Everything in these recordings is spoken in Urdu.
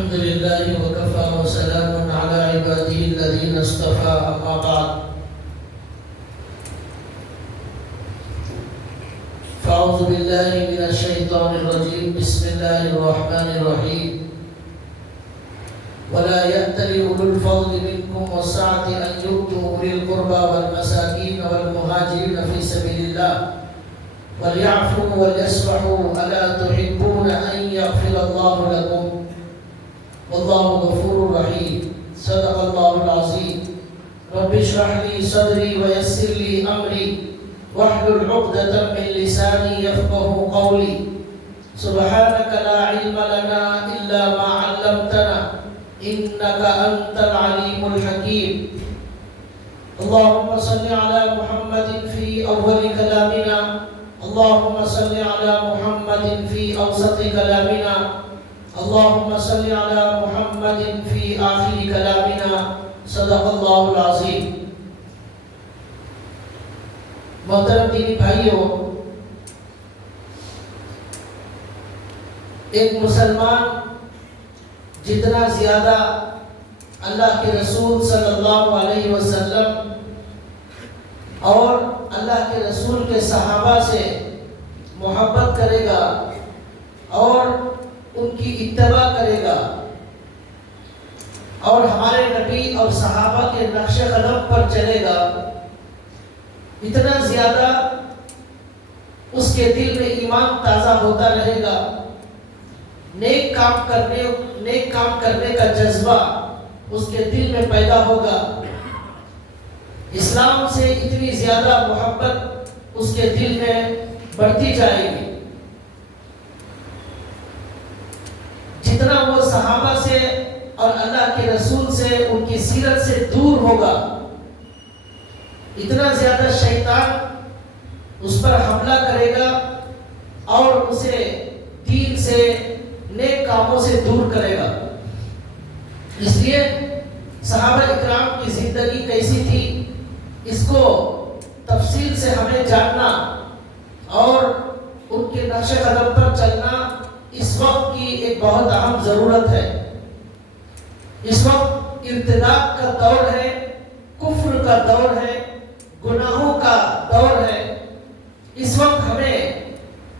الحمد لله وكفى وسلام على عباده الذين اصطفى أما بعد فأعوذ بالله من الشيطان الرجيم بسم الله الرحمن الرحيم ولا يأتل أولو الفضل منكم والسعة أن يؤتوا أولي القربى والمساكين والمهاجرين في سبيل الله وليعفوا وليصفحوا ألا تحبون أن يغفر الله لكم والله غفور رحيم صدق الله العظيم رب اشرح لي صدري ويسر لي أمري واحلل عقدة من لساني يفقه قولي سبحانك لا علم لنا إلا ما علمتنا إنك أنت العليم الحكيم اللهم صل على محمد في أول كلامنا اللهم صل على محمد في أوسط كلامنا اللهم صل على محمد في آخر كلامنا صدق الله العظيم محترم دینی بھائیوں، ایک مسلمان جتنا زیادہ اللہ کے رسول صلی اللہ علیہ وسلم اور اللہ کے رسول کے صحابہ سے محبت کرے گا اور ان کی اتباع کرے گا اور ہمارے نبی اور صحابہ کے نقش قدم پر چلے گا، اتنا زیادہ اس کے دل میں ایمان تازہ ہوتا رہے گا، نیک کام کرنے کا جذبہ اس کے دل میں پیدا ہوگا، اسلام سے اتنی زیادہ محبت اس کے دل میں بڑھتی جائے گی، جتنا وہ صحابہ سے اور اللہ کے رسول سے ان کی سیرت سے دور ہوگا، اتنا زیادہ شیطان اس پر حملہ کرے گا اور اسے دین سے نیک کاموں سے دور کرے گا۔ اس لیے صحابہ اکرام کی زندگی کیسی تھی، اس کو تفصیل سے ہمیں جاننا اور ان کے نقش قدم پر چلنا اس وقت کی ایک بہت اہم ضرورت ہے۔ اس وقت ارتداد کا دور ہے، کفر کا دور ہے، گناہوں کا دور ہے۔ اس وقت ہمیں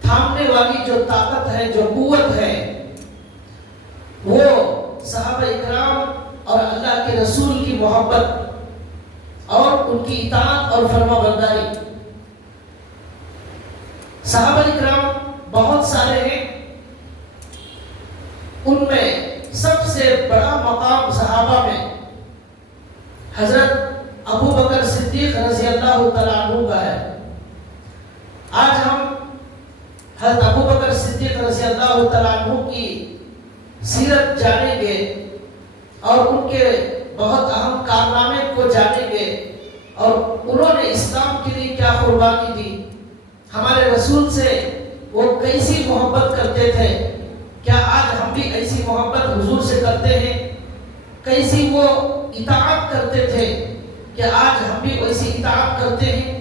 تھامنے والی جو طاقت ہے، جو قوت ہے، وہ صحابہ اکرام اور اللہ کے رسول کی محبت اور ان کی اطاعت اور فرما برداری۔ صحابہ اکرام بہت سارے ہیں، ان میں سب سے بڑا مقام صحابہ میں حضرت ابو بکر صدیق رضی اللہ تعالیٰ عنہ کا ہے۔ آج ہم حضرت ابو بکر صدیق رضی اللہ تعالیٰ عنہ کی سیرت جانیں گے اور ان کے بہت اہم کارنامے کو جانیں گے اور انہوں نے اسلام کے لیے کیا قربانی دی، ہمارے رسول سے وہ کیسی محبت کرتے تھے، کیا آج ہم بھی ایسی محبت حضور سے کرتے ہیں، کیسی وہ اطاعت کرتے تھے، کہ آج ہم بھی ویسی اطاعت کرتے ہیں۔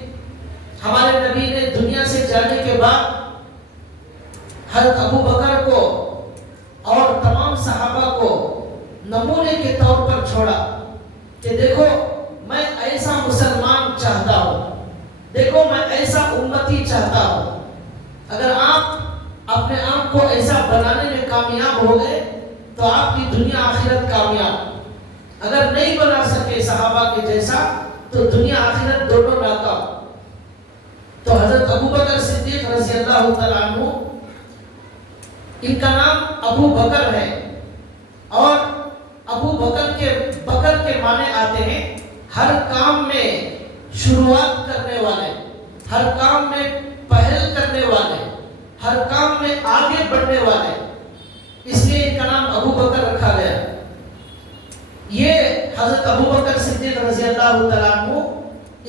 ہمارے نبی نے دنیا سے جانے کے بعد حضرت ابو بکر کو اور تمام صحابہ کو نمونے کے طور پر چھوڑا کہ دیکھو میں ایسا مسلمان چاہتا ہوں، دیکھو میں ایسا امتی چاہتا ہوں۔ اگر آپ اپنے آپ کو ایسا بنانے میں کامیاب ہو گئے تو آپ کی دنیا آخرت کامیاب، اگر نہیں بنا سکے صحابہ کے جیسا تو دنیا آخرت دونوں ناکام۔ تو حضرت ابو بکر صدیق رضی اللہ تعالیٰ عنہ، ان کا نام ابو بکر ہے اور ابو بکر کے معنی آتے ہیں ہر کام میں شروعات کرنے والے، ہر کام میں پہل کرنے والے، ہر کام میں آگے بڑھنے والے، اس لیے ان کا نام ابو بکر رکھا گیا۔ یہ حضرت ابو بکر صدیق رضی اللہ تعالیٰ عنہ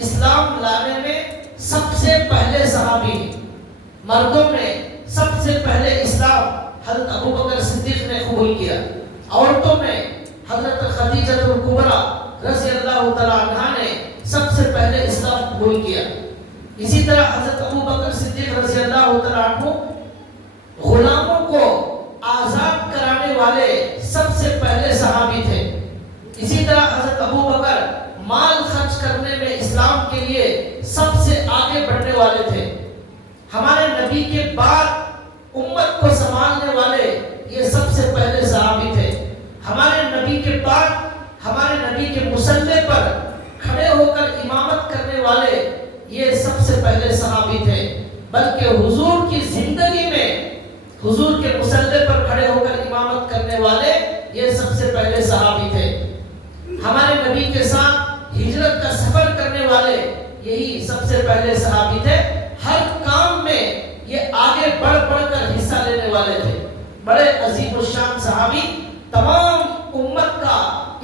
اسلام لانے میں سب سے پہلے صحابی ہیں، مردوں میں سب سے پہلے اسلام حضرت ابو بکر صدیق نے قبول کیا، عورتوں میں حضرت خدیجہ الکبریٰ رضی اللہ تعالیٰ عنہا نے سب سے پہلے اسلام قبول کیا۔ اسی طرح حضرت ابو بکر صدیق رضی اللہ تعالیٰ عنہ غلاموں کو آزاد کرانے والے سب سے بلکہ حضور کی زندگی میں حضور کے مصلی پر کھڑے ہو کر امامت کرنے والے یہ سب سے پہلے صحابی تھے. ہمارے نبی کے ساتھ ہجرت کا سفر کرنے والے یہی سب سے پہلے صحابی تھے. ہر کام میں یہ آگے بڑھ بڑھ کر حصہ لینے والے تھے. بڑے عظیم الشان صحابی. تمام امت کا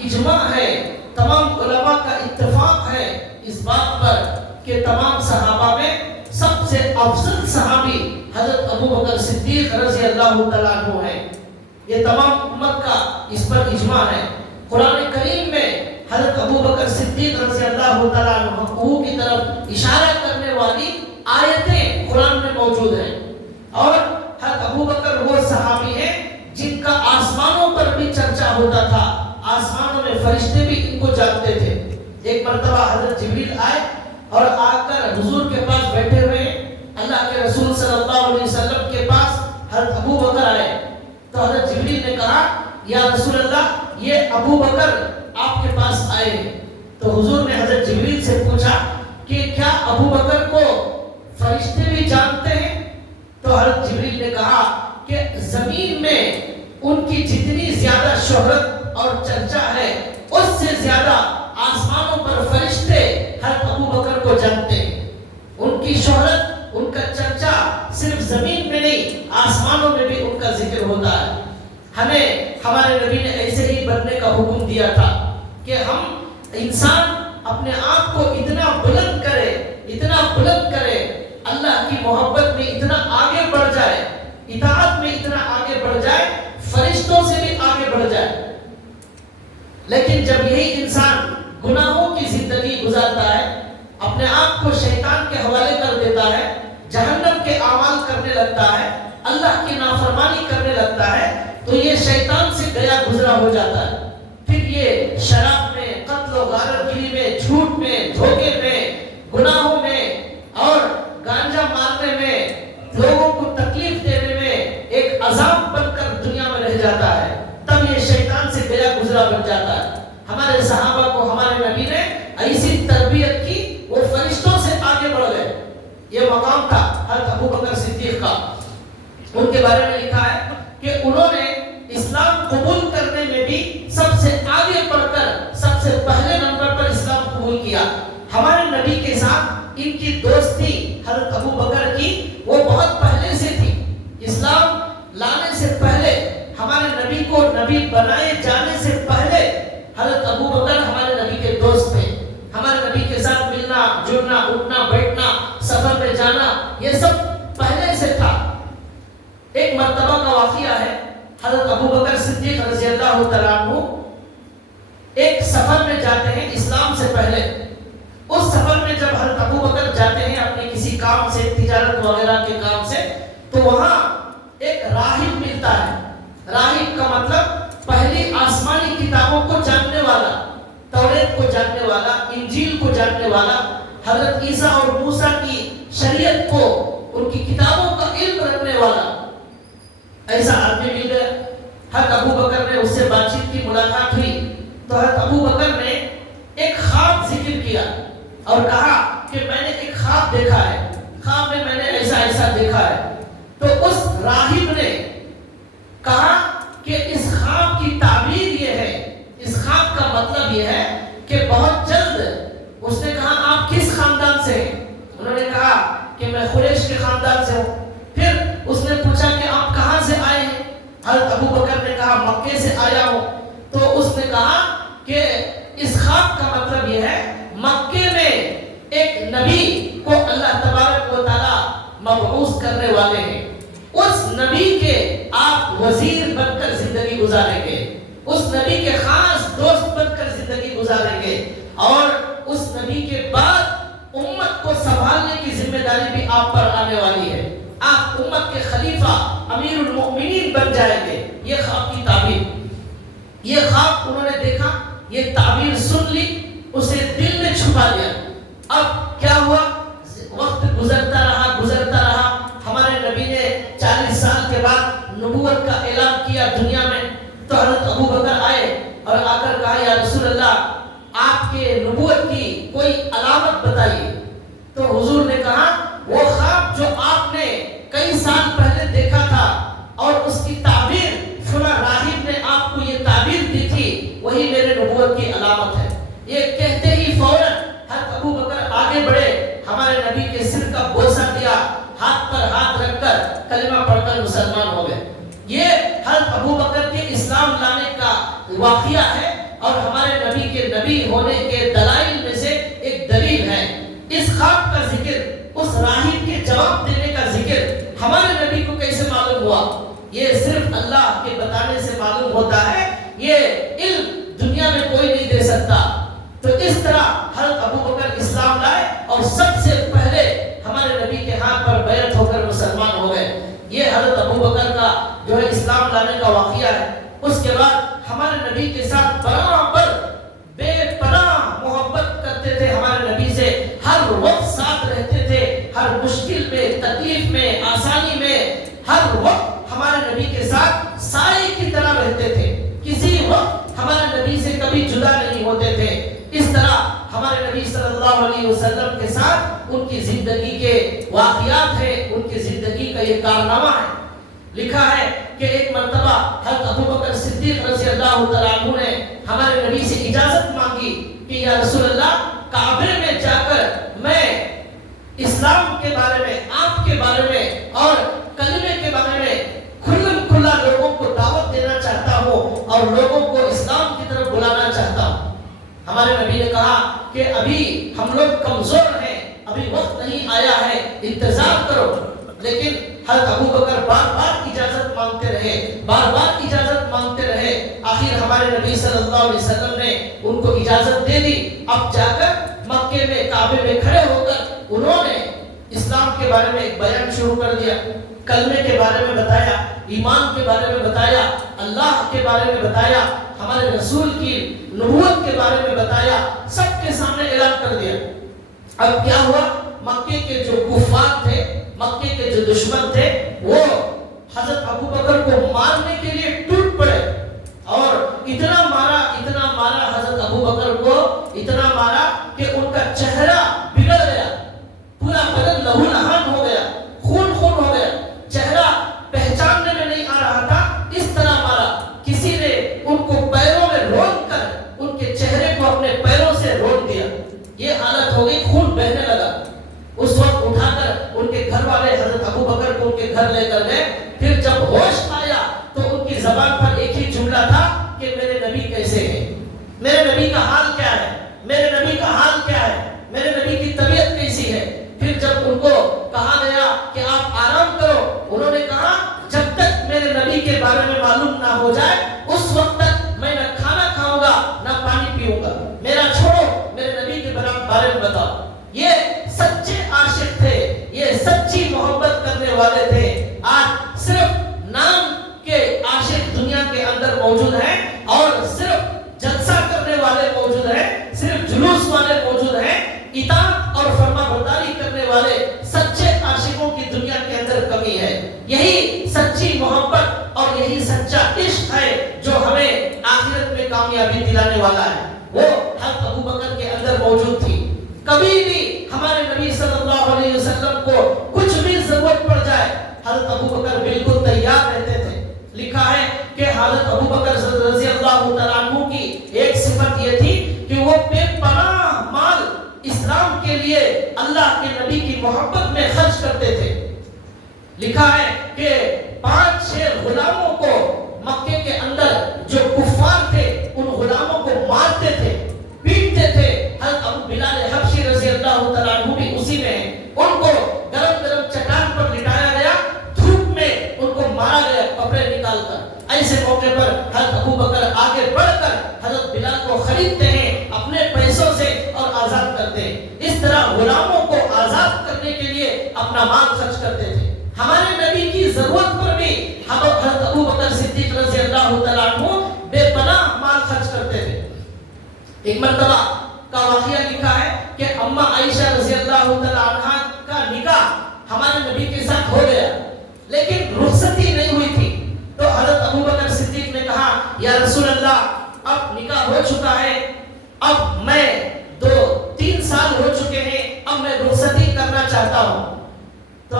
اجماع ہے, تمام علماء کا اتفاق ہے اس بات پر کہ تمام صحابہ میں سب سے افضل صحابی حضرت ابو بکر صدیق رضی اللہ تعالیٰ عنہ ہے. یہ تمام امت کا اس پر اجماع ہے. قرآن کریم میں حضرت ابو بکر صدیق رضی اللہ تعالیٰ عنہ کی طرف اشارہ کرنے والی آیتیں قرآن میں موجود ہیں. اور حضرت ابو بکر وہ صحابی ہیں جن کا آسمانوں پر بھی چرچا ہوتا تھا. آسمانوں میں فرشتے بھی ان کو جانتے تھے. ایک مرتبہ حضرت جبریل آئے اور آ کر حضور کے پاس بیٹھے ہوئے اللہ کے رسول صلی اللہ علیہ وسلم کے پاس حضرت ابو بکر آئے تو حضرت جبریل نے کہا یا رسول اللہ یہ ابو بکر آپ کے پاس آئے. تو حضور نے حضرت جبریل سے پوچھا کہ کیا ابو بکر کو فرشتے بھی جانتے ہیں؟ تو حضرت جبریل نے کہا کہ زمین میں ان کی جتنی زیادہ شہرت اور چرچا ہے اس سے زیادہ آسمانوں پر فرشتے حضرت ابو بکر کو جانتے ہیں. ان کی شہرت ان کا چرچا صرف زمین میں نہیں آسمانوں میں بھی ان کا ذکر ہوتا ہے. ہمیں ہمارے نبی نے ایسے ہی بننے کا حکم دیا تھا کہ ہم انسان اپنے آپ کو اتنا بلند کرے اللہ کی محبت میں اتنا آگے بڑھ جائے, اطاعت میں اتنا آگے بڑھ جائے, فرشتوں سے بھی آگے بڑھ جائے. لیکن جب یہی انسان گناہوں کی زندگی گزارتا ہے, اپنے آپ کو شیطان کے حوالے کر دیتا ہے, جہنم کے اعمال کرنے لگتا ہے, اللہ کی نافرمانی کرنے لگتا ہے, تو یہ شیطان سے گیا گزرا ہو جاتا ہے. پھر یہ شراب میں, قتل و غارت گیری میں, جھوٹ میں, دھوکے میں, گناہوں میں اور گانجا مارنے میں, لوگوں کو تکلیف دینے میں ایک عذاب بن کر دنیا میں رہ جاتا ہے. تب یہ شیطان سے گیا گزرا بن جاتا ہے. ہمارے صحابہ کو ہمارے نبی نے ایسی تربیت کی, وہ فرشتوں سے آگے بڑھ گئے. یہ مقام تھا حضرت ابو بکر صدیق کا. ان کے بارے میں لکھا ہے کہ انہوں نے اسلام قبول کرنے میں بھی سب سے آگے بڑھ کر سب سے پہلے نمبر پر اسلام قبول کیا. ہمارے نبی کے ساتھ ان کی دوستی حضرت ابو بکر کی وہ بہت پہلے سے تھی. اسلام لانے سے پہلے, ہمارے نبی کو نبی بنائے جانے سے پہلے حضرت ابو بکر ہمارے نبی کے دوست تھے. ہمارے نبی کے ساتھ ملنا جلنا, اٹھنا بیٹھنا, سفر میں جانا, یہ سب پہلے سے تھا. ایک مرتبہ کا واقعہ ہے, حضرت ابو بکر صدیق رضی اللہ تعالیٰ عنہ ایک سفر میں جاتے ہیں اسلام سے پہلے. اس سفر میں جب حضرت ابو بکر جاتے ہیں اپنے کسی کام سے, تجارت وغیرہ کے کام سے, تو وہاں ایک راہب ملتا ہے. راہب کا مطلب پہلی آسمانی کتابوں کو جاننے والا, توریت کو جاننے والا, انجیل کو جاننے والا, حضرت عیسیٰ اور موسیٰ کی شریعت کو, ان کی کتابوں کا علم رکھنے والا. ایسا آدمی مل گیا. حضرت ابو بکر نے اس سے بات چیت کی, ملاقات ہوئی, تو حضرت ابو بکر نے ایک خواب ذکر کیا اور کہا کہ میں نے ایک خواب دیکھا ہے, خواب میں نے ایسا ایسا دیکھا ہے. تو اس راہب نے کہا کہ اس خواب کی تعبیر یہ ہے, اس خواب کا مطلب یہ ہے کہ بہت جلد. اس نے کہا آپ کس خاندان سے ہیں؟ انہوں نے کہا کہ میں قریش کے خاندان سے ہوں. پھر اس نے پوچھا کہ آپ کہاں سے آئے ہیں؟ حضرت ابو بکر نے کہا مکے سے آیا ہوں. تو اس نے کہا کہ اس خواب کا مطلب یہ ہے مکے میں ایک نبی کو اللہ تبارک و تعالیٰ مبعوث کرنے والے ہیں, اس نبی کے آپ وزیر بن کر زندگی گزاریں گے, اس نبی کے خاص دوست بن کر زندگی گزاریں گے, اور اس نبی کے بعد امت کو سنبھالنے کی ذمہ داری بھی آپ پر آنے والی ہے. آپ امت کے خلیفہ امیر المؤمنین بن جائیں گے. یہ خواب کی تعبیر. یہ خواب انہوں نے دیکھا, یہ تعبیر سن لی, اسے دل میں چھپا لیا. اب کیا ہوا, وقت گزرتا رہا. ہمارے نبی نے 40 سال کے بعد نبوت کا اعلان کیا دنیا میں. تو حضرت ابو بکر آئے اور آ کر کہا یا رسول اللہ آپ کے نبوت کی کوئی علامت بتائیے. تو حضور نے کہا وہ خواب جو آپ نے کئی سال پہلے دیکھا تھا اور اس کی تعبیر فلاں راہب نے آپ کو یہ تعبیر دی تھی، وہی میرے نبوت کی علامت ہے۔ یہ کہتے ہی فوراً حضرت ابو بکر آگے بڑھے، ہمارے نبی کے سر کا بوسہ دیا، ہاتھ پر ہاتھ رکھ کر کلمہ پڑھ کر مسلمان ہو گئے۔ یہ حضرت ابو بکر کے اسلام لانے کا واقعہ ہے اور ہمارے نبی کے نبی ہونے کے دلائل میں سے ایک دلیل ہے۔ اس خواب کا ذکر، اس راہب کے جواب دینے کا ذکر ہمارے نبی کو کیسے معلوم ہوا؟ یہ صرف اللہ کے بتانے سے معلوم ہوتا ہے، یہ علم دنیا میں کوئی نہیں دے سکتا۔ تو اس طرح حضرت ابو بکر اسلام لائے اور سب سے پہلے ہمارے نبی کے ہاتھ پر بیعت ہو کر مسلمان ہو گئے۔ یہ حضرت ابو بکر کا جو ہے اسلام لانے کا واقعہ ہے۔ اس کے بعد ہمارے نبی کے ساتھ برابر بے پناہ محبت کرتے تھے، ہمارے نبی سے ہر وقت ساتھ رہتے تھے، ہر مشکل میں، تکلیف میں، آسانی میں، ہر وقت ہمارے نبی کے ساتھ سائے کی طرح رہتے تھے، کسی وقت ہمارے نبی سے کبھی جدا نہیں ہوتے تھے۔ اس طرح ہمارے نبی صلی اللہ علیہ وسلم کے ساتھ ان کی زندگی کے واقعات ہیں، ان کی زندگی کا یہ کارنامہ ہے۔ لکھا ہے کہ ایک مرتبہ حضرت ابو بکر صدیق رضی اللہ تعالیٰ عنہ نے ہمارے نبی سے اجازت مانگی کہ یا رسول اللہ، کعبے میں جا کر میں اسلام کے بارے میں، آپ کے بارے میں اور کلمے کے بارے میں کھلم کھلا لوگوں کو دعوت دینا چاہتا ہوں اور لوگوں کو اسلام کی طرف بلانا چاہتا ہوں۔ ہمارے نبی نے کہا کہ ابھی ہم لوگ کمزور ہیں، ابھی وقت نہیں آیا ہے، انتظار کرو۔ لیکن حضرت ابو بکر بار بار اجازت مانگتے رہے، بار بار اجازت مانگتے رہے۔ آخر ہمارے نبی صلی اللہ علیہ وسلم نے ان کو اجازت دے دی۔ اب جا کر مکے میں کعبے میں کھڑے ہو کر انہوں نے اسلام کے بارے میں ایک بیان شروع کر دیا، کلمے کے بارے میں بتایا، ایمان کے بارے میں بتایا، اللہ کے بارے میں بتایا، ہمارے رسول کی نبوت کے بارے میں بتایا، سب کے سامنے اعلان کر دیا۔ اب کیا ہوا؟ مکے کے جو کفار تھے، مکے کے جو دشمن تھے، وہ حضرت ابو بکر کو مارنے کے لیے ٹوٹ پڑے اور اتنا مارا حضرت ابو بکر کو، اتنا مارا کہ ان کا چہرہ بگڑ گیا، پورا بدن لہو لہان ہو گیا، خون ہو گیا، چہرہ پہچاننے میں نہیں آ رہا تھا، اس طرح مارا۔ کسی نے ان کو پیروں میں رون کر ان کے چہرے کو اپنے پیروں سے رون دیا، یہ حالت ہو گئی، خون بہنے لگا۔ اس وقت اٹھا کر ان کے گھر والے حضرت ابو بکر کو ان کے گھر لے کر گئے۔ پھر جب ہوش آیا تو ان کی زبان پر ایک ہی جملہ تھا کہ میرے نبی کیسے ہیں، میرے نبی کا حال کیا ہے، میرے نبی کا حال کیا ہے، میرے نبی کی طبیعت کیسی ہے۔ پھر جب ان کو کہا گیا کہ آپ آرام کرو، انہوں نے کہا جب تک میرے نبی کے بارے میں معلوم نہ ہو جائے اس وقت تک میں نہ کھانا کھاؤں گا نہ پانی پیوں گا، میرا چھوڑو، میرے نبی کے بارے میں بتاؤ۔ یہ سچے عاشق تھے، یہ سچی محبت کرنے والے تھے۔ آج صرف نام کے عاشق دنیا کے اندر موجود ہیں اور صرف جلسہ کرنے والے موجود ہیں، صرف جلوس والے موجود ہیں، اطاعت اور فرما برداری کرنے والے سچے عاشقوں کی دنیا کے اندر کمی ہے۔ یہی سچی محبت اور یہی سچا عشق ہے جو ہمیں آخرت میں کامیابی دلانے والا ہے۔ وہ حضرت ابو بکر کے اندر موجود تھی۔ کبھی بھی ہمارے نبی صلی اللہ علیہ وسلم کو کچھ بھی ضرورت پڑ جائے، حضرت ابو بکر بالکل تیار رہتے تھے۔ لکھا ہے کہ حضرت ابو بکر رضی اللہ تعالیٰ عنہ کی ایک صفت یہ تھی کہ وہ بے پناہ مال اسلام کے لیے اللہ کے نبی کی محبت میں خرچ کرتے تھے۔ لکھا ہے کہ 5-6 غلاموں کو مکے کے اندر جو کفار تھے ان غلاموں کو مارتے تھے، پیٹتے تھے۔ حضرت ابو بلال حبشی رضی اللہ تعالیٰ عنہ بھی اسی میں، ان کو گرم گرم چٹان پر لٹایا گیا، دھوپ میں ان کو مارا گیا کپڑے نکال کر۔ ایسے موقع پر حضرت ابو بکر آگے بڑھ کر حضرت بلال کو خریدتے ہیں اپنے پیسوں سے اور آزاد کرتے ہیں۔ اس طرح غلاموں کو آزاد کرنے کے لیے اپنا مال خرچ کرتے تھے۔ ہمارے نبی کی ضرورت پر بھی حضرت ابو بکر صدیق رضی اللہ تعالیٰ عنہ بے پناہ مال خرچ کرتے تھے۔ ایک مرتبہ کا واقعہ لکھا ہے کہ اماں عائشہ رضی اللہ تعالیٰ عنہ کا نکاح ہمارے نبی کے ساتھ ہو گیا، لیکن رخصتی نہیں ہوئی تھی۔ تو حضرت ابو بکر صدیق نے کہا یا رسول اللہ، اب نکاح ہو چکا ہے، اب میں 2-3 سال ہو چکے ہیں، اب میں رخصتی کرنا چاہتا ہوں۔ تو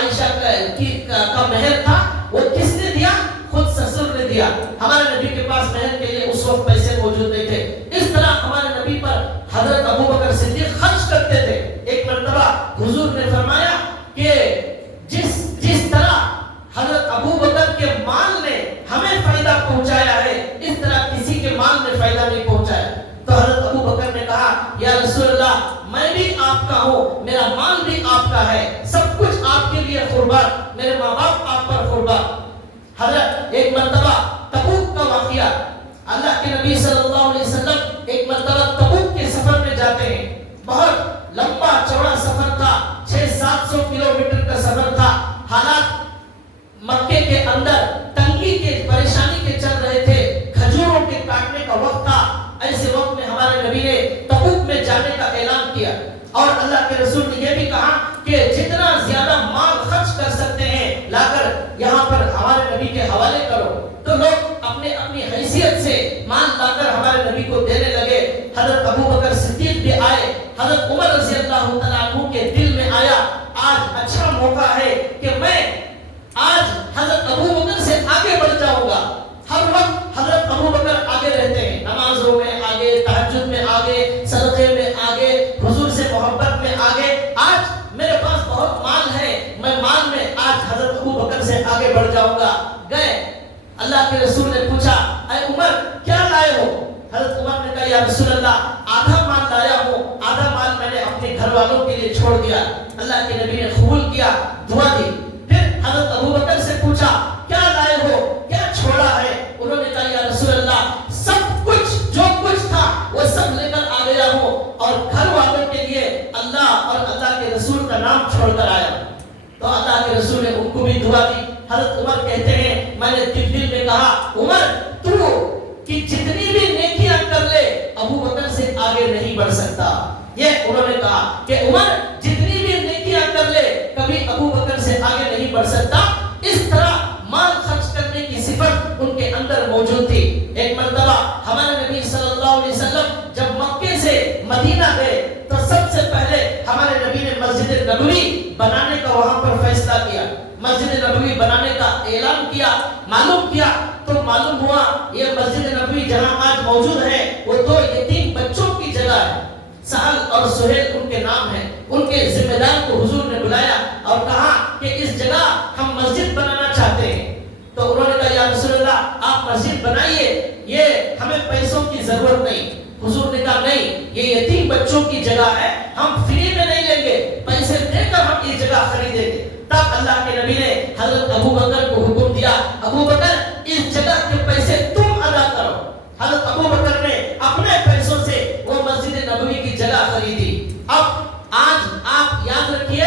عائشہ کا مہر تھا وہ کس نے دیا؟ خود سسر نے دیا. ہمارے نبی کے پاس مہر کے لیے اس وقت پیسے موجود نہیں تھے. اس طرح ہمارے نبی پر حضرت ابوبکر صدیق خرچ کرتے تھے. ایک مرتبہ حضور نے فرمایا کہ جس طرح حضرت ابوبکر کے مال نے ہمیں فائدہ پہنچایا ہے اس طرح کسی کے مال نے فائدہ نہیں پہنچایا. تو حضرت ابوبکر نے کہا یا رسول اللہ میں بھی آپ کا ہوں, میرا مال بھی آپ کا ہے, سب کچھ آپ کے لیے قربان, میرے ماں باپ آپ پر قربان. حضرت ایک مرتبہ تبوک کا واقعہ, اللہ کے نبی صلی اللہ علیہ وسلم ایک مرتبہ تبوک کے سفر میں جاتے ہیں. بہت لمبا چوڑا سفر تھا, 600-700 کلومیٹر کا سفر تھا. حالات مکے کے اندر تنگی کے پریشانی کے چل رہے تھے, کھجوروں کے کاٹنے کا وقت تھا. ایسے وقت میں ہمارے نبی نے تبوک میں جانے کا اعلان کیا اور اللہ کے رسول نے یہ بھی کہا کہ جتنا زیادہ مال خرچ کر سکتے ہیں لا کر یہاں پر ہمارے نبی کے حوالے کرو. تو لوگ اپنے اپنی حیثیت سے مال لا کر ہمارے نبی کو دینے لگے. حضرت ابوبکر صدیق بھی آئے. حضرت عمر رضی اللہ تعالیٰ عنہ کے دل میں آیا آج اچھا موقع ہے کہ میں آج حضرت ابوبکر سے آگے بڑھ جاؤں گا. ہر وقت حضرت ابوبکر آگے رہتے ہیں, نمازوں میں آگے, تہجد میں آگے, صدقے میں آگے, حضور سے محبت میں آگے. آج میرے پاس بہت مال ہے, میں مال میں آج حضرت ابوبکر سے آگے بڑھ جاؤں گا. گئے, اللہ کے رسول نے پوچھا اے عمر کیا لائے ہو؟ حضرت عمر نے کہا یا رسول اللہ آدھا مال لایا ہوں, آدھا مال میں نے اپنے گھر والوں کے لیے چھوڑ دیا. اللہ کے نبی نے قبول کیا, دعا دی. پھر حضرت ابوبکر سے پوچھا کیا لائے ہو, کیا چھوڑا ہے؟ انہوں نے کہا یا رسول اللہ سب کچھ جو کچھ تھا وہ سب لے کر آ گیا ہوں اور گھر والوں کے لیے اللہ اور اللہ کے رسول کا نام چھوڑ کر آیا. تو اللہ کے رسول نے ان کو بھی دعا دی. حضرت عمر کہتے ہیں میں نے دل میں کہا عمر تو کہ جتنی بھی نیکیاں کر لے ابوبکر سے آگے نہیں بڑھ سکتا. یہ انہوں نے کہا کہ عمر جتنی بھی نیکیاں کر لے کبھی ابوبکر سے آگے نہیں بڑھ سکتا. اس طرح مال خرچ کرنے کی صفت ان کے اندر موجود تھی. ایک مرتبہ ہمارے نبی صلی اللہ علیہ وسلم جب مکے سے مدینہ گئے تو سب سے پہلے ہمارے نبی نے مسجد نبوی بنانے کا وہاں پر فیصلہ کیا, مسجد نبوی بنانے کا اعلان کیا. معلوم کیا تو معلوم ہوا یہ مسجد نبوی جہاں آج موجود ہے وہ 2 یتیم بچوں کی جگہ ہے. سہل اور سہیل ان کے نام ہیں. ان کے ذمہ دار کو حضور نے بلایا اور کہا کہ اس جگہ ہم مسجد بنانا چاہتے ہیں. تو انہوں نے کہا یا رسول اللہ آپ مسجد بنائیے, یہ ہمیں پیسوں کی ضرورت نہیں. حضور نے کہا نہیں, یہ یتیم بچوں کی جگہ ہے, ہم فری میں نہیں لیں گے, پیسے دے کر ہم یہ جگہ خریدیں گے. تب اللہ کے نبی نے حضرت ابوبکر کو حکم دیا ابوبکر اس جگہ کے پیسے تم ادا کرو. حضرت ابوبکر نے اپنے پیسوں سے وہ مسجد نبوی کی جگہ خریدی. اب آج آپ یاد رکھیے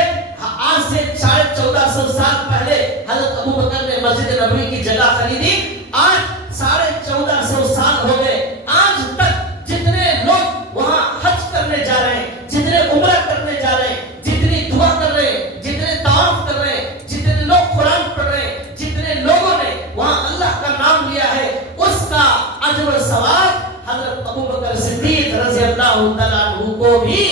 آج سے 1450 سال پہلے حضرت ابوبکر نے مسجد نبوی کی جگہ خریدی. آج 1450 سال ہو گئے, آج تک جتنے لوگ وہاں حج کرنے جا رہے ہیں, جتنے عمرہ کرنے جا رہے ہیں, جتنی دعا کر رہے ہیں, جتنے طواف کر رہے ہیں, جتنے لوگ قرآن پڑھ رہے ہیں, جتنے لوگوں نے وہاں اللہ کا نام لیا ہے, اس کا اجر و ثواب حضرت ابوبکر صدیق رضی اللہ تعالیٰ عنہ کو بھی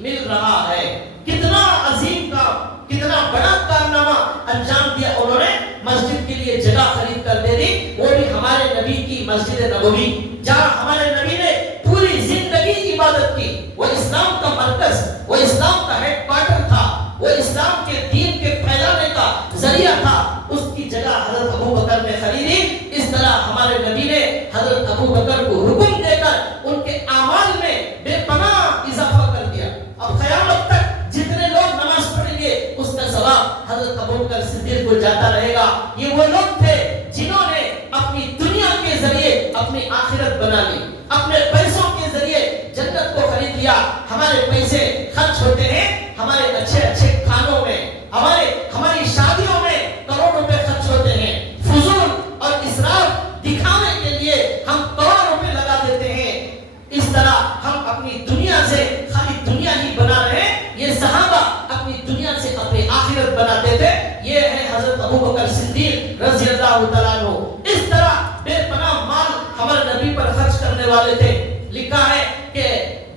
مل رہا ہے. کتنا عظیم کام, کتنا بڑا کارنامہ انجام دیا انہوں نے, مسجد کے لیے جگہ خرید کر دے دی, وہ بھی ہمارے نبی کی مسجد نبوی جہاں ہمارے نبی نے پوری زندگی عبادت کی. وہ اسلام کا مرکز, وہ اسلام کا ہیڈ کوارٹر تھا, وہ اسلام کے دین کے پھیلانے کا ذریعہ تھا. اس کی جگہ حضرت ابوبکر نے خریدی. اس طرح ہمارے نبی نے حضرت ابوبکر کو حکم دے کر ان کے اعمال میں بے پناہ اضافہ کر دیا. اب قیامت تک جتنے لوگ نماز پڑھیں گے اس کا ثواب حضرت ابوبکر صدیق کو جاتا رہے گا. یہ وہ لوگ تھے جنہوں نے اپنی دنیا کے ذریعے اپنی آخرت بنا لی, اپنے پیسوں کے ذریعے جنت کو خرید لیا. ہمارے پیسے خرچ ہوتے ہیں ہمارے اچھے اچھے کھانوں میں, ہماری شادیوں میں کروڑوں روپے خرچ ہوتے ہیں. فضول اور اسراف دکھانے کے لیے ہم کروڑوں روپے لگا دیتے ہیں. اس طرح ہم اپنی دنیا سے خالی دنیا ہی بنا رہے ہیں. یہ صحابہ اپنی دنیا سے اپنی آخرت بناتے تھے. یہ ہے حضرت ابوبکر صدیق رضی اللہ تعالیٰ عنہ. اس طرح بے پناہ مال ہمارے نبی پر خرچ کرنے والے تھے. لکھا ہے کہ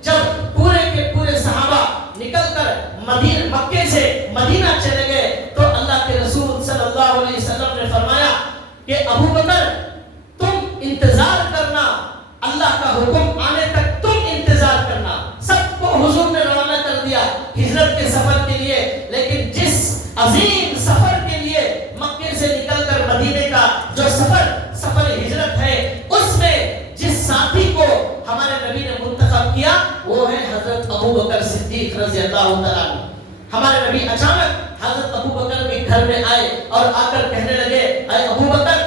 جب پورے کے پورے صحابہ نکل کر مکے سے مدینہ چلے گئے تو اللہ کہ ابو بکر تم انتظار کرنا، اللہ کا حکم آنے تک تم انتظار کرنا۔ سب کو حضور نے روانہ کر دیا ہجرت کے سفر کے لیے، لیکن جس عظیم سفر کے لیے مکے سے نکل کر مدینے کا جو سفر ہجرت ہے، اس میں جس ساتھی کو ہمارے نبی نے منتخب کیا وہ ہے حضرت ابو بکر صدیق رضی اللہ تعالیٰ عنہ۔ ہمارے نبی اچانک حضرت ابو بکر کے گھر میں آئے اور آ کر کہنے لگے، اے ابو بکر،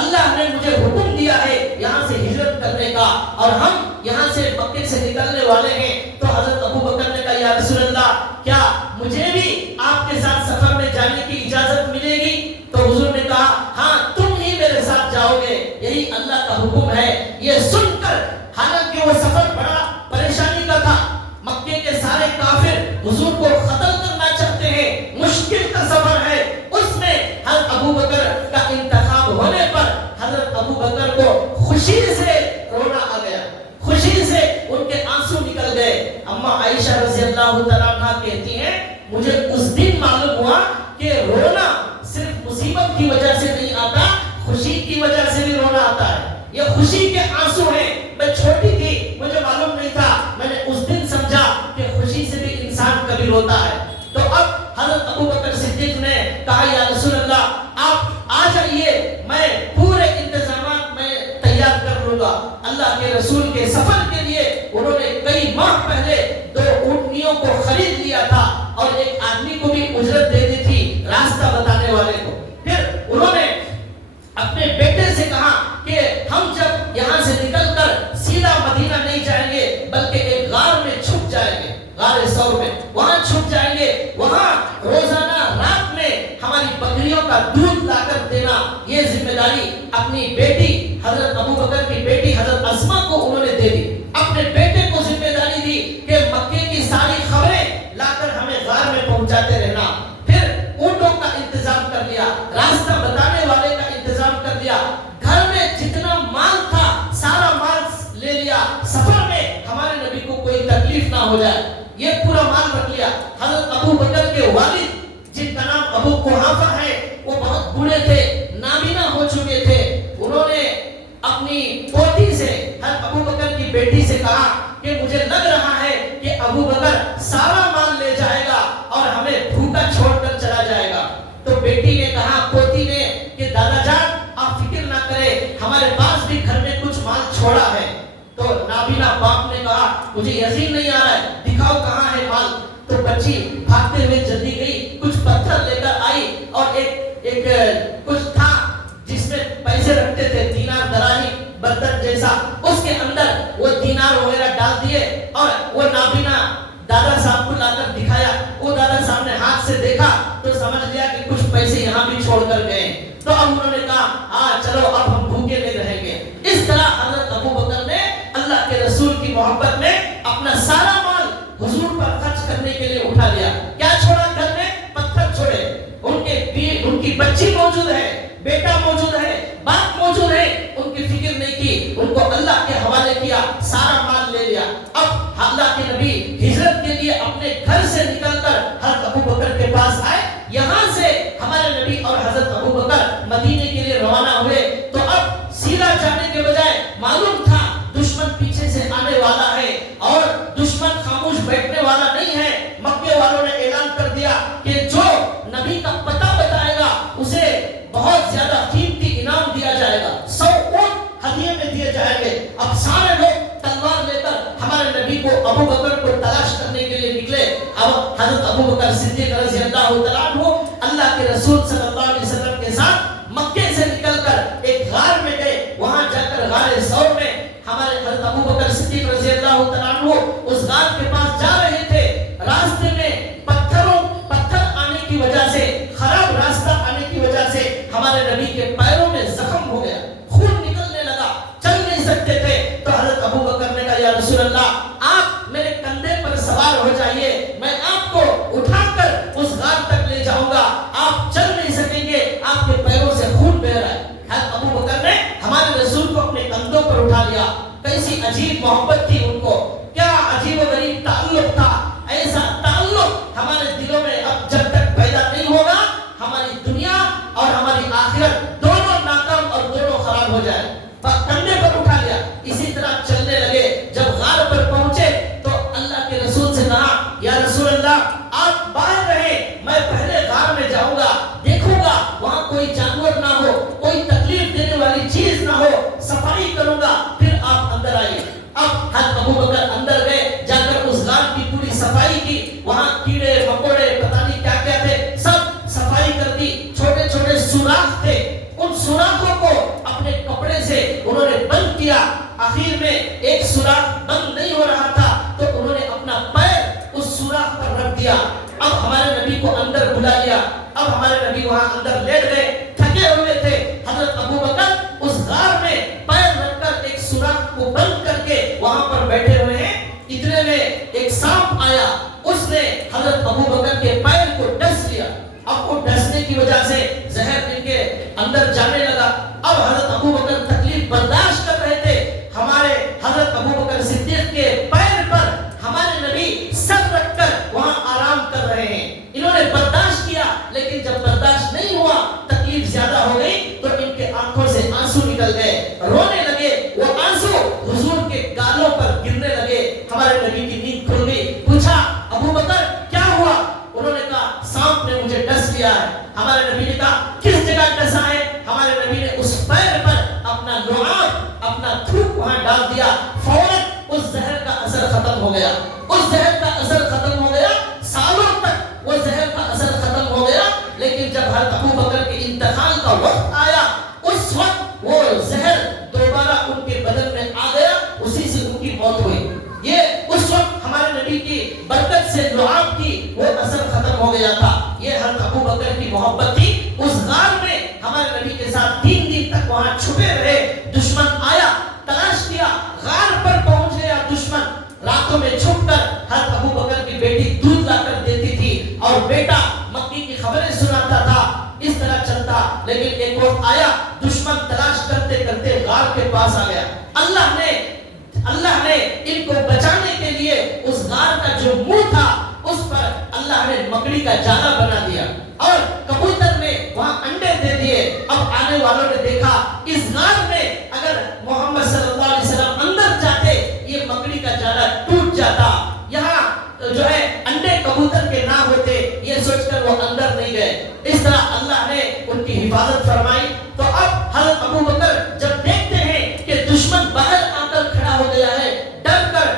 اللہ نے مجھے حکم دیا ہے یہاں سے ہجرت کرنے کا، اور ہم یہاں سے مکے سے نکلنے والے ہیں۔ تو حضرت ابو بکر نے کہا، یا رسول اللہ، کیا مجھے بھی آپ کے ساتھ سفر میں جانے کی اجازت ملے گی؟ تو حضور نے کہا، ہاں تم ہی میرے ساتھ جاؤ گے، یہی اللہ کا حکم ہے۔ یہ سن کر، حالانکہ وہ سفر بڑا پریشانی کا تھا، مکے کے سارے کافر حضور کو قتل کرنا چاہتے ہیں، مشکل کا سفر ہے، اس میں حضرت ابو بکر کا انتخاب ہونے پر حضرت ابو بکر کو خوشی سے رونا آ گیا، خوشی سے ان کے آنسو نکل گئے۔ اما عائشہ رضی اللہ تعالیٰ عنہ کہتی ہیں، مجھے اس دن معلوم ہوا کہ رونا صرف مصیبت کی وجہ سے نہیں آتا، خوشی کی وجہ سے بھی رونا آتا ہے۔ یہ خوشی کے آنسو ہیں۔ میں چھوٹی تھی، مجھے معلوم نہیں تھا، میں نے اس دن سمجھا کہ خوشی سے بھی انسان کبھی روتا ہے۔ تو اب حضرت ابو بکر صدیق نے کہا، یا رسول اللہ، آپ آ جائیے، میں پورے انتظامات میں تیار کر لوں گا۔ اللہ کے رسول کے سفر کے لیے انہوں نے کئی ماہ پہلے 2 اونٹنیوں کو خرید لیا تھا اور ایک آدمی کو بھی اجرت دے دی تھی، راستہ بتانے والے کو۔ پھر انہوں نے اپنے بیٹے سے کہا کہ ہم جب یہاں سے نکل کر سیدھا مدینہ نہیں جائیں گے، بلکہ ایک غار میں چھپ جائیں گے، غار ثور میں، وہاں چھپ جائیں گے، وہاں روزانہ رات میں ہماری بکریوں کا دودھ لا کر دینا۔ یہ ذمہ داری اپنی بیٹی حضرت ابو بکر کی بیٹی حضرت اسما کو انہوں نے دے دی، اپنے بیٹے کو ذمہ داری دی کہ مکے کی ساری خبریں لا کر ہمیں غار میں پہنچاتے رہنا۔ پھر اونٹوں کا انتظام کر لیا، راستہ بتانے والے کا انتظام کر لیا، گھر میں جتنا مال تھا سارا مال لے لیا، سفر میں ہمارے نبی کو کوئی تکلیف نہ ہو جائے، یہ پورا مال رکھ لیا۔ حضرت ابو بکر کے والد جن کا نام ابو قحافہ ہے، وہ بہت بوڑھے تھے، نابینا ہو چکے تھے۔ انہوں نے اپنی پوتی سے، حضرت ابو بکر کی بیٹی سے کہا کہ مجھے لگ رہا ہے کہ ابو بکر سارا مال لے جائے گا اور ہمیں بھوکا چھوڑ کر چلا جائے گا۔ تو بیٹی نے کہا پوتی نے کہ دادا جان آپ فکر نہ کریں، ہمارے پاس بھی گھر میں کچھ مال چھوڑا ہے۔ تو نابینا باپ نے کہا مجھے یقین نہیں آ رہا ہے، دکھاؤ کہاں ہے مال۔ تو بچی بھاگتے ہوئے جلدی گئی، کچھ پتھر لے کر آئی اور ایک کچھ تھا جس میں پیسے رکھتے تھے، دینار دراہیم برتن جیسا، اس کے اندر وہ دینار وغیرہ ڈال دیے اور وہ نابینا دادا صاحب کو لا کر دکھایا۔ وہ دادا صاحب نے ہاتھ سے دیکھا تو سمجھ لیا کہ کچھ پیسے یہاں بھی چھوڑ کر گئے۔ تو اب انہوں نے کہا ہاں چلو اب ہم بھوکے نہیں رہیں گے۔ اس طرح حضرت ابو بکر نے اللہ کے رسول کی محبت میں اپنا سارا مال حضور پر خرچ کرنے کے لیے اٹھا لیا۔ کیا چھوڑا گھر میں؟ پتھر چھوڑے۔ ان کی بچی موجود ہے، بیٹا موجود ہے، باپ موجود ہے، ان کی فکر نہیں کی، ان کو اللہ کے حوالے کیا، سارا مال لے لیا۔ اب اللہ کے نبی ہجرت کے لیے اپنے گھر سے نکل کر حضرت ابو بکر کے پاس آئے۔ یہاں سے ہمارے نبی اور حضرت ابو بکر مدینے کے لیے روانہ ہوئے۔ تو اب سیدھا جانے کے بجائے معلوم تھا دشمن پیچھے سے آنے والا ہے اور دشمن خاموش بیٹھنے والا نہیں ہے۔ مکے والوں نے اعلان کر دیا کہ جو نبی کا پتہ بتائے گا اسے بہت زیادہ قیمتی انعام دیا جائے گا، 100 اونٹ ہدیے میں دیے جائیں گے۔ اب سارے لوگ تلوار لے کر ہمارے نبی کو، ابو بکر کو تلاش کرنے کے لیے نکلے۔ اب حضرت ابو بکر صدیق رضی اللہ تعالیٰ عنہ اللہ کے رسول صلی اللہ علیہ وسلم کے ساتھ مکے سے نکل کر ایک غار میں گئے۔ وہاں جا کر غار ثور میں ہمارے حضرت ابو بکر صدیق رضی اللہ تعالیٰ عنہ اس غار کے پاس جا رہے تھے۔ راستے میں پتھر آنے کی وجہ سے، خراب راستہ آنے کی وجہ سے ہمارے نبی کے پیروں میں زخم ہو گیا، خون نکلنے لگا، چل نہیں سکتے تھے۔ تو حضرت ابو بکر نے کہا یا رسول اللہ آپ میرے کندھے پر سوار ہو جائیے، میں آپ کو اٹھا کر اس غار تک لے جاؤں گا، آپ چل نہیں سکیں گے، آپ کے پیروں سے خون بہہ رہا ہے۔ حضرت ابو بکر نے ہمارے رسول کو اپنے کندھوں پر اٹھا لیا۔ کیسی عجیب محبت تھی ان کو، کیا عجیب و غریب تعلق تھا۔ ایسا تعلق ہمارے دلوں میں اب جب تک پیدا نہیں ہوگا، ہماری دنیا اور ہماری آخرت دونوں جائے، کندھے پر اٹھا لیا، اسی طرح چلنے لگے۔ جب غار پر پہنچے تو اللہ کے رسول سے کہا یا رسول اللہ آپ باہر رہیں، میں پہلے غار میں جاؤں گا، دیکھوں گا وہاں کوئی جانور نہ ہو، کوئی تکلیف دینے والی چیز نہ ہو، صفائی کروں گا، پھر آپ اندر آئیے۔ اب حضرت ابو بکر اندر گئے، جا کر اس غار کی پوری صفائی کی، وہاں کیڑے مکوڑے پتہ نہیں کیا کیا تھے، سب صفائی کر دی۔ چھوٹے چھوٹے سوراخ تھے، ان سوراخوں کو اپنے کپڑے سے انہوں نے بند کیا۔ آخر میں ایک سوراخ بند نہیں ہو رہا تھا تو انہوں نے اپنا پیر اس سوراخ پر رکھ دیا۔ اب ہمارے نبی کو اندر بلا لیا، اب ہمارے نبی وہاں اندر لیٹ گئے، تھکے ہوئے تھے۔ حضرت ابو بکر اس غار میں پیر رکھ کر ایک سوراخ کو بند کر کے وہاں پر بیٹھے ہوئے ہیں۔ اتنے میں ایک سانپ آیا، اس نے حضرت ابو بکر کے پیر کو ڈس لیا۔ اب وہ ڈسنے کی وجہ سے زہر ان کے اندر جانے لگا۔ اب حضرت ابو بکر تکلیف برداشت کر رہے تھے، ہمارے حضرت ابو بکر صدیق کے پیر پر ہمارے نبی سر رکھ کر وہاں آرام کر رہے ہیں۔ انہوں نے برداشت کیا، لیکن جب برداشت نہیں ہوا، تکلیف زیادہ ہو گئی تو ان کے آنکھوں سے آنسو نکل گئے، رونے لگے۔ وہ آنسو حضور کے گالوں پر گرنے لگے۔ ہمارے نبی کی نیند کھل گئی۔ پوچھا ابو بکر کیا ہوا؟ انہوں نے کہا سانپ نے مجھے ڈس لیا ہے۔ ہمارے نبی نے کہا کس جگہ ڈسا ہے؟ ہمارے نبی نے اس پیر پر اپنا لعاب، اپنا تھوک وہاں ڈال دیا، فوراً اس زہر کا اثر ختم ہو گیا۔ اس زہر کا اثر ختم ہو گیا، سالوں تک وہ زہر کا اثر ختم ہو گیا۔ لیکن جب حضرت ابو بکر کے انتقال کا وقت آیا، اس وقت وہ زہر دوبارہ ان کے بدن میں آ گیا، اسی سے ان کی موت ہوئی۔ یہ اس وقت ہمارے نبی کی برکت سے لعاب کی وہ اثر ختم ہو گیا تھا۔ یہ حضرت ابو بکر کی محبت تھی۔ اس غار میں ہمارے نبی کے ساتھ 3 دن تک وہاں چھپے رہے۔ دشمن آیا، تلاش کیا، غار پر پہنچ گیا دشمن۔ راتوں میں چھپ کر حضرت ابو بکر کی بیٹی دودھ لا کر دیتی تھی اور بیٹا مکی کی خبریں سناتا تھا۔ اس طرح چلتا، لیکن ایک وقت آیا دشمن تلاش کرتے کرتے غار کے پاس آ گیا۔ اللہ نے ان کو بچانے کے لیے اس غار کا جو منہ تھا اس پر اللہ نے مکڑی کا جالا بنا دیا اور کبوتر نے وہاں انڈے دے دیے۔ اب آنے والوں نے دیکھا اس غار میں اگر محمد صلی اللہ علیہ وسلم اندر جاتے یہ مکڑی کا جالا ٹوٹ جاتا، یہاں جو ہے انڈے کبوتر کے نہ ہوتے، یہ سوچ کر وہ اندر نہیں گئے۔ اس طرح اللہ نے ان کی حفاظت فرمائی۔ تو اب حضرت ابو بکر جب دیکھتے ہیں کہ دشمن باہر آ کر کھڑا ہو گیا ہے، ڈر کر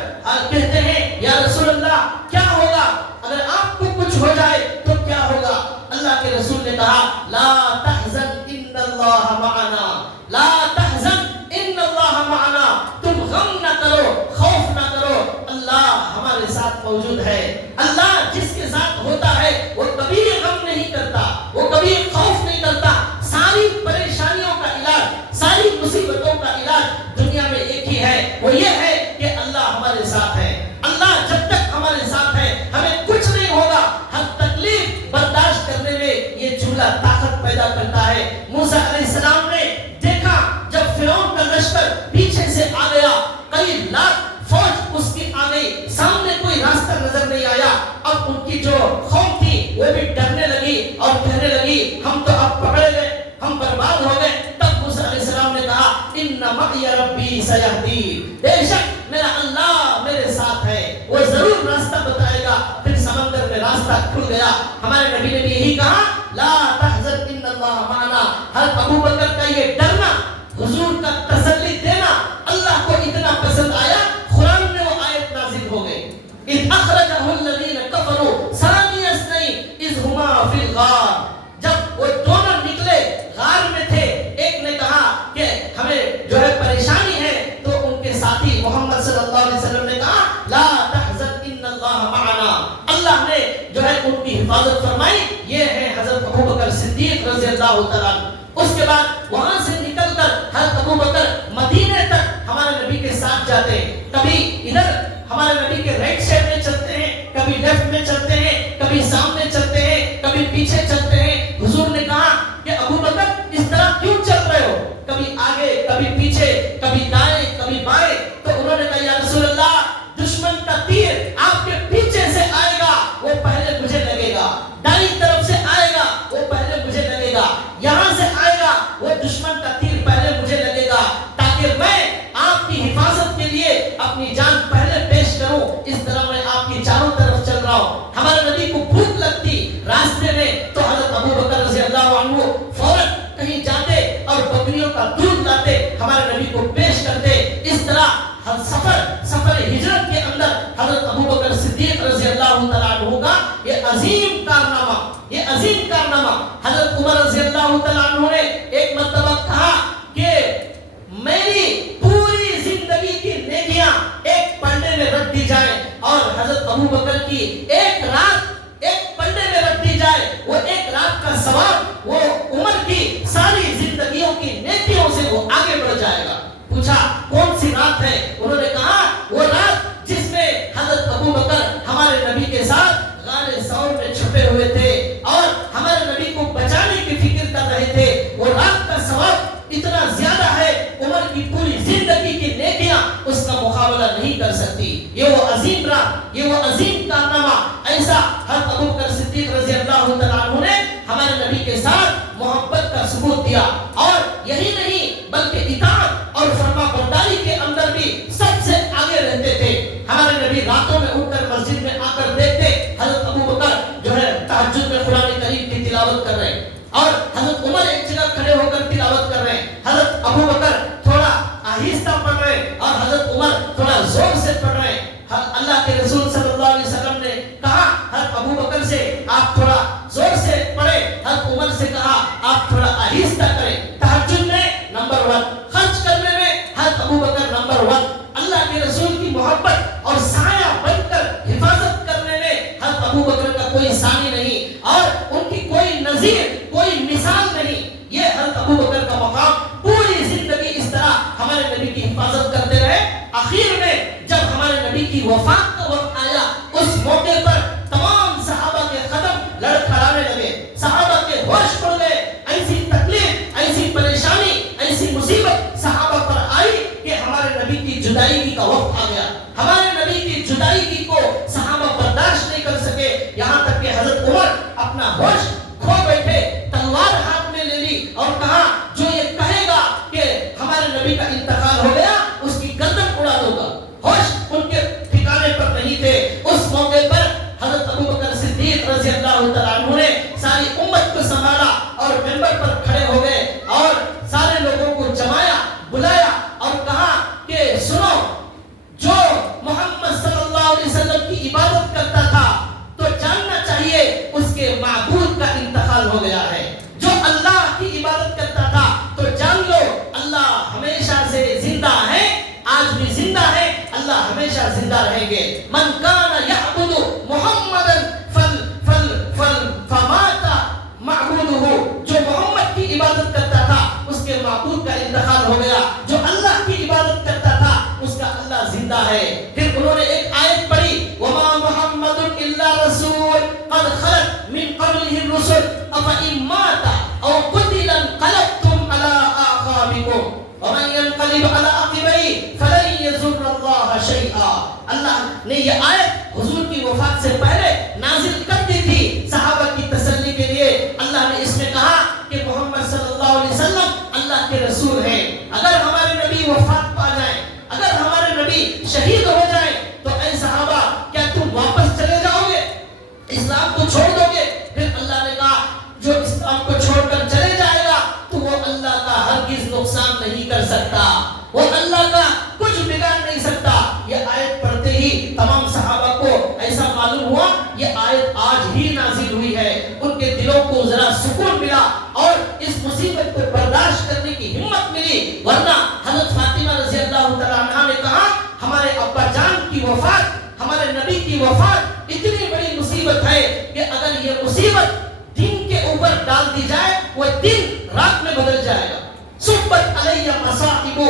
کہتے ہیں یا رسول اللہ کیا ہوگا؟ اگر آپ کو کچھ ہو جائے تو کیا ہوگا؟ اللہ کے رسول نے کہا لا تحزن ان اللہ معنا، لا تحزن ان اللہ معنا، تم غم نہ کرو، خوف نہ کرو، اللہ ہمارے ساتھ موجود ہے۔ اللہ جس کے ساتھ ہوتا ہے وہ کبھی غم نہیں کرتا، وہ کبھی خوف نہیں کرتا۔ ساری پریشانیوں کا علاج، ساری مصیبتوں کا علاج دنیا میں ایک ہی ہے، وہ یہ ہے کہ اللہ ہمارے ساتھ ہے۔ اللہ جب تک ہمارے ساتھ ہے ہمیں کچھ نہیں ہوگا۔ ہر تکلیف برداشت کرنے میں یہ جملہ طاقت پیدا کرتا ہے۔ موسیٰ علیہ السلام نے دیکھا جب فرعون کا لشکر پیچھے سے آ گیا، کئی لاکھ فوج اس کی آ گئی، سامنے کوئی راستہ نظر نہیں آیا۔ اب ان کی جو قوم تھی وہ بھی ڈرنے لگی اور کہنے لگی ہم تو اب پکڑے گئے، ہم برباد ہو گئے۔ تب موسیٰ علیہ السلام نے کہا ان معی ربی سیہدین، بے شک میرا اللہ میرے ساتھ ہے، وہ ضرور راستہ بتائے گا۔ پھر سمندر میں راستہ کھل گیا۔ ہمارے نبی نے بھی یہی کہا لا تحزن ان اللہ معنا۔ حضرت ابو بکر کا یہ ڈرنا، حضور کا تسلی دینا اللہ کو اتنا پسند آیا، قرآن میں وہ آیت نازل ہو گئی اذ اخرجہ الذین کفروا ثانی اثنین اذ ہما فی الغار۔ جب وہ دونوں نکلے غار میں تھے، ایک نے کہا کہ ہمیں جو ہے پریشانی ہے، تو ان کے ساتھی محمد صلی اللہ علیہ وسلم نے کہا لا تحزن ان اللہ معنا۔ اللہ نے جو ہے ان کی حفاظت فرمائی۔ یہ ہے حضرت ابو بکر صدیق رضی اللہ تعالیٰ عنہ۔ اس کے بعد وہاں سے نکل کر حضرت ابو بکر مدینے تک ہمارے نبی کے ساتھ جاتے ہیں۔ کبھی ادھر ہمارے نبی کے رائٹ سائڈ میں چلتے ہیں، کبھی لیفٹ میں چلتے ہیں، کبھی سامنے چلتے ہیں، کبھی پیچھے چلتے ہیں۔ حضور نے کہا کہ ابو بکر اس طرح کیوں چل رہے ہو؟ کبھی آگے، کبھی پیچھے، کبھی دائیں، کبھی بائیں۔ تو انہوں نے کہا یا رسول اللہ دشمن کا تیر آپ کے پیچھے سے آئے گا، وہ پہلے مجھے لگے گا، دائیں طرف سے آئے گا وہ پہلے مجھے لگے گا، یہاں سے آئے گا وہ دشمن کا تیر پہلے مجھے لگے گا۔ ہمارے نبی کو پیش کرتے. اس طرح سفر ہجرت کے اندر حضرت ابوبکر صدیق رضی اللہ تعالیٰ عنہ کا یہ عظیم کارنامہ حضرت عمر رضی اللہ تعالیٰ عنہ نے ایک مرتبہ کہا کہ میری پوری زندگی کی نیکیاں ایک پلڑے میں رکھ دی جائیں اور حضرت ابوبکر کی ایک رات ایک پلڑے میں رکھ دی جائے, وہ ایک رات کا ثواب وہ عمر کی ساری زندگیوں کی نیکیوں سے وہ آگے بڑھ جائے گا. پوچھا کون سی رات ہے؟ انہوں نے کہا وہ رات جس میں حضرت ابوبکر ہمارے نبی کے ساتھ غار ثور میں چھپے ہوئے تھے اور ہمارے نبی کو بچانے کی فکر کر رہے تھے. وہ رات کا ثواب اتنا زیادہ ہے, عمر کی پوری زندگی کی نیکیاں اس کا مقابلہ نہیں کر سکتی. یہ وہ عظیم رات, یہ وہ عظیم کارنامہ, ایسا حضرت ابوبکر صدیق رضی اللہ تعالیٰ عنہ نے ہمارے نبی کے ساتھ محبت کا ثبوت دیا. اور یہی نہیں بلکہ اطاعت اور فرما برداری کے اندر بھی سب سے آگے رہتے تھے. ہمارے نبی راتوں میں اٹھ کر مسجد میں آ کر دیکھتے حضرت ابوبکر جو ہے تہجد میں قرآن کریم کی تلاوت کر رہے ہیں اور حضرت عمر ایک جگہ کھڑے ہو کر تلاوت کر رہے ہیں. حضرت ابوبکر تھوڑا آہستہ پڑھ رہے ہیں اور حضرت عمر تھوڑا زور سے پڑھ رہے ہیں. اللہ کے رسول صلی اللہ علیہ وسلم نے کہا حضرت ابوبکر سے آپ تھوڑا زور سے پڑھیں, حضرت عمر سے کہا آپ تھوڑا آہستہ کریں. تہجد میں نمبر 1, خرچ کرنے میں حضرت ابوبکر نمبر 1, اللہ کے رسول کی محبت اور سایہ بن کر حفاظت کرنے میں حضرت ابوبکر کا کوئی ثانی نہیں اور ان کی کوئی نظیر کوئی مثال نہیں. یہ حضرت ابوبکر کا مقام پوری زندگی اس طرح ہمارے نبی کی حفاظت کرتے رہے. آخر میں جب ہمارے نبی کی وفات کا وقت آیا اس موقع پر تمام صحابہ کے قدم لڑکھڑانے لگے, صحابہ کے ہوش اڑ گئے. ایسی تکلیف, ایسی پریشانی, ایسی مصیبت صحابہ پر آئی کہ ہمارے نبی کی جدائیگی کا وقت آ گیا. ہمارے نبی کی جدائیگی کو صحابہ برداشت نہیں کر سکے, یہاں تک کہ حضرت عمر اپنا ہوش کھو بیٹھے, تلوار ہاتھ میں لے لی اور کہا جو یہ کہے گا کہ ہمارے نبی کا انتقال ہو گیا اس کی گردن اڑا دوں گا. ہوش ان کے ٹھکانے پر نہیں تھے. اس موقع پر حضرت ابوبکر صدیق رضی اللہ تعالیٰ عنہ نے ساری امت کو سنبھالا اور منبر پر کھڑے ہو گئے اور سارے لوگوں کو جمایا, بلایا اور کہا کہ سنو, جو محمد صلی اللہ علیہ وسلم کی عبادت کرتا تھا تو جاننا چاہیے اس کے معبود کا انتقال ہو گیا ہے. جو اللہ کی عبادت کرتا تھا تو جان لو اللہ ہمیشہ سے زندہ ہے, آج بھی زندہ ہے, اللہ ہمیشہ زندہ رہیں گے. من کان یعبد محمدا فمات معبودہ, جو محمد کی عبادت کرتا تھا اس کے معبود کا انتقال ہو گیا. جو اللہ کی عبادت کرتا تھا اس کا اللہ زندہ ہے. پھر انہوں نے ایک آیت پڑھی, وما محمد الا رسول قد خلت من قبله الرسل افإن مات او قتل انقلبتم على اعقابكم ومن ينقلب على عقبيه فلن يضر الله شيئا. اللہ نے یہ آیت حضور کی وفات سے پہلے نازل کر دی تھی صحابہ کی تسلی کے لیے. اللہ نے اس میں کہا کہ محمد صلی اللہ علیہ وسلم اللہ کے رسول ہیں. اگر ہمارے نبی وفات پا جائیں, اگر ہمارے نبی شہید ہو جائیں تو اے صحابہ کیا تم واپس چلے جاؤ گے, اسلام کو چھوڑ دو گے؟ پھر اللہ نے کہا جو اسلام کو چھوڑ کر چلے جائے گا تو وہ اللہ کا ہرگز نقصان نہیں کر سکتا, وہ اللہ کا کچھ بگاڑ نہیں سکتا. یہ آیت پڑھتے ہی تمام صحابہ کو ایسا معلوم ہوا یہ آیت آج ہی نازل ہوئی ہے. ان کے دلوں کو ذرا سکون ملا اور اس مصیبت کو برداشت کرنے کی ہمت ملی. ورنہ حضرت فاطمہ رضی اللہ تعالیٰ عنہا نے کہا ہمارے ابا جان کی وفات, ہمارے نبی کی وفات اتنی بڑی مصیبت ہے کہ اگر یہ مصیبت دن کے اوپر ڈال دی جائے وہ دن رات میں بدل جائے گا. صبت علیہ مصائب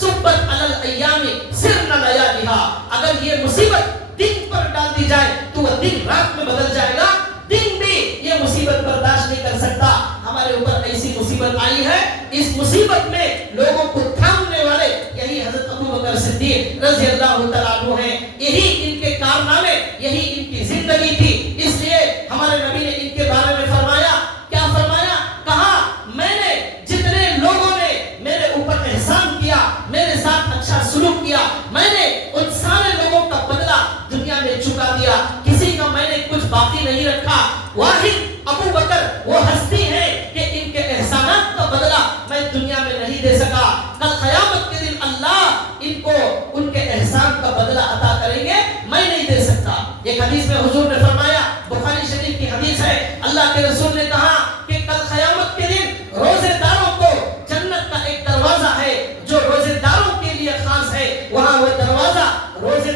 صبت علی الایام سرن لیالھا, اگر یہ مصیبت دن پر ڈال دی جائے تو وہ دن رات میں بدل جائے گا. دن بھی یہ مصیبت برداشت نہیں کر سکتا. ہمارے اوپر ایسی مصیبت آئی ہے, اس مصیبت میں لوگوں کو تھامنے والے یہی حضرت ابوبکر صدیق رضی اللہ تعالیٰ عنہ ہیں. یہی ان کے کارنامے, یہی ان کی زندگی تھی. اس لیے ہمارے نبی نے ان کے بارے میں فرمایا, کیا فرمایا؟ کہا میں نے جتنے لوگوں نے میرے اوپر احسان کیا, میرے ساتھ اچھا سلوک کیا, میں نے ان سارے لوگوں کا بدلہ دنیا میں چکا دیا, کسی کا میں نے کچھ باقی نہیں رکھا. واحد ابوبکر وہ ہستی ہے کہ ان کے احسانات کا بدلہ میں دنیا میں نہیں دے سکا. کل قیامت اللہ کے رسول نے کہا کہ کل قیامت کے دن روزے داروں کو جنت کا ایک دروازہ ہے جو روزے داروں کے لیے خاص ہے، وہاں وہ دروازہ روزے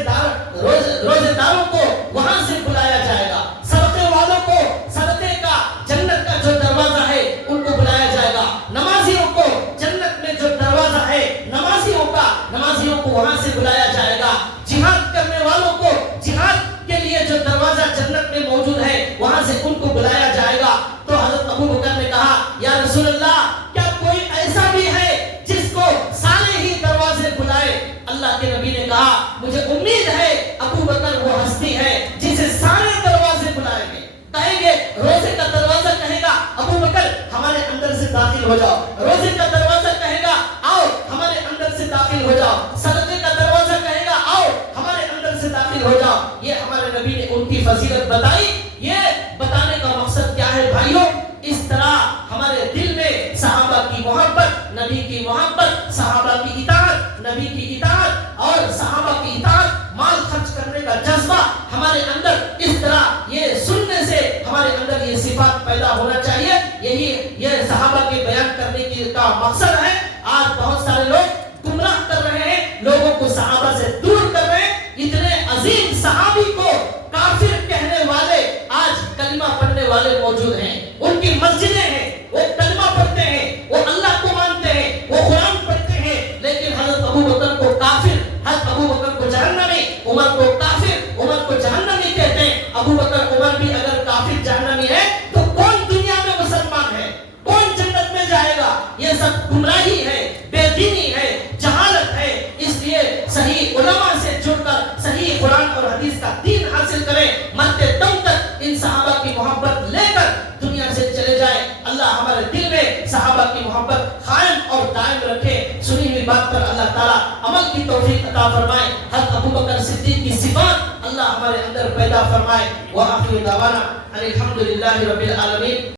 داروں کو وہاں سے بلایا جائے گا، صدقے والوں کو صدقے کا جنت کا جو دروازہ ہے ان کو بلایا جائے گا، نمازیوں کو جنت میں جو دروازہ ہے نمازیوں کو وہاں سے بلایا جائے گا، جہاد کرنے والوں کو جہاد کے لیے جو دروازہ جنت میں موجود ہے وہاں سے ان کو بلایا جائے گا۔ تو حضرت ابو بکر نے کہا یا رسول اللہ کیا کوئی ایسا بھی ہے جس کو سارے ہی دروازے بلائے؟ اللہ کے نبی نے کہا مجھے امید ہے ابو بکر وہ ہستی ہے جسے سارے دروازے بلائیں گے، کہیں گے روزے کا دروازہ کہے گا ابو بکر ہمارے اندر سے داخل ہو جاؤ، روزے کا دروازہ کہے گا آؤ ہمارے اندر سے داخل ہو جاؤ، صدقے کا دروازہ کہے گا آؤ ہمارے اندر سے داخل ہو جاؤ۔ یہ ہمارے نبی نے ان کی فضیلت بتائی۔ یہ بتانے کا مقصد کیا ہے بھائیوں؟ اس طرح ہمارے دل میں صحابہ کی محبت، نبی کی محبت، صحابہ کی اطاعت، نبی کی اطاعت اور صحابہ کی اطاعت، مال خرچ کرنے کا جذبہ ہمارے اندر اس طرح یہ سننے سے ہمارے اندر یہ صفات پیدا ہونا چاہیے۔ یہ صحابہ کے بیان کرنے کا مقصد ہے۔ آج بہت سارے لوگ گمراہ کر رہے ہیں، لوگوں کو صحابہ سے دور کر رہے ہیں۔ اتنے عظیم صحابی کو کافر کہنے والے آج کلمہ پڑھنے والے موجود ہیں، ان کی مسجدیں ہیں، وہ کلمہ پڑھتے ہیں، وہ اللہ کو مانتے ہیں، وہ قرآن پڑھتے ہیں، لیکن حضرت ابو بکر کو کافر، حضرت ابو بکر کو جہنمی، عمر کو کافر، عمر کو جہنمی کہتے ہیں۔ ابو بکر عمر بھی اگر کافر جہنمی ہے تو کون دنیا میں مسلمان ہے؟ کون جنت میں جائے گا؟ یہ سب گمراہی ہے، بے دینی ہے، جہالت ہے۔ اس لیے صحیح علماء سے جڑ کر صحیح قرآن اور حدیث کا دین حاصل کریں، مرتے دم تک ان صحابہ کی محبت لے کر دنیا سے چلے جائیں۔ اللہ ہمارے دل میں صحابہ کی محبت قائم اور دائم رکھے۔ سنی ہوئی بات پر اللہ تعالیٰ عمل کی توفیق عطا فرمائے۔ حضرت ابو بکر صدیق کی صفات اللہ ہمارے اندر پیدا فرمائے۔ وآخر دعوانا الحمدللہ رب العالمین۔